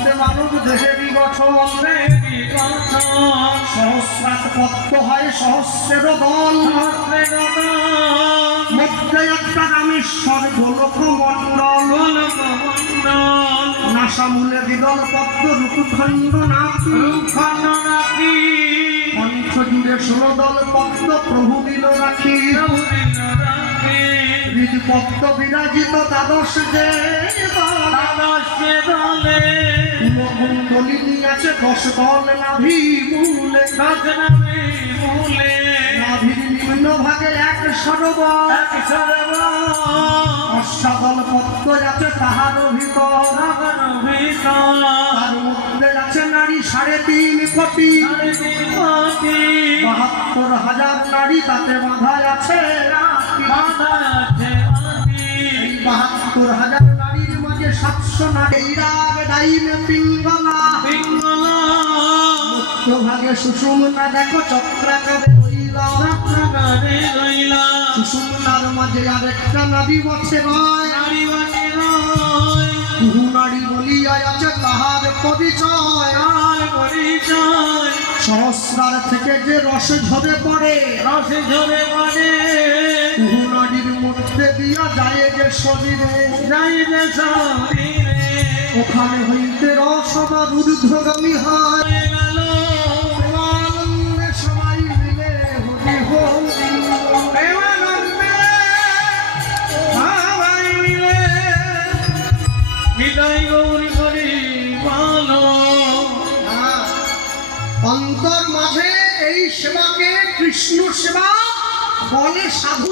মধ্যে মানব দেহেরই গঠন, সহস্রাত পদ্ম হয় সহস্রের দল, মধ্যে একটা রামেশ্বর গোলক মণ্ডল, নাসামূলে দ্বিদল পদ্ম রূপখণ্ড নাকি, কণ্ঠ জুড়ে 16 দল পদ্ম প্রভু দিল রাখি, পদ্ম বিরাজিত দ্বাদশ যে কুলকুণ্ডলিনী আছে 10 দল নাভি মূলে, নাভির নিম্ন ভাগে 1 সরোবর, অষ্টাদল পদ্ম আছে তাহার ভিতর, তার মধ্যে আছে নারী 3.5 কোটি, 72,000 নারী তাতে বাঁধা আছে, 72,000 নারীর মাঝে 700 নারী ডাইনে পিঙ্গলা, মধ্যভাগে সুষুম্না দেখো চক্রাকারে রইলা, সুষুম্নার মাঝে আরেকটা নারী বসে নয়, কুহু নারী বলিয়া আছে তাহার পরিচয়, সহস্রার থেকে যে রসে ঝরে পড়ে, কুহু নারীর মধ্যে দিয়া যায় যে শরীরে, ওখানে হইতে রস আবার ঊর্ধ্বগামী হয়, প্রেমানন্দে সবাই মিলে হরি হরি, প্রেমানন্দে সবাই মিলে হৃদয় গৌরী হরি বলো। অন্তর মাঝে এই সেবাকে কৃষ্ণ সেবা বলে সাধু।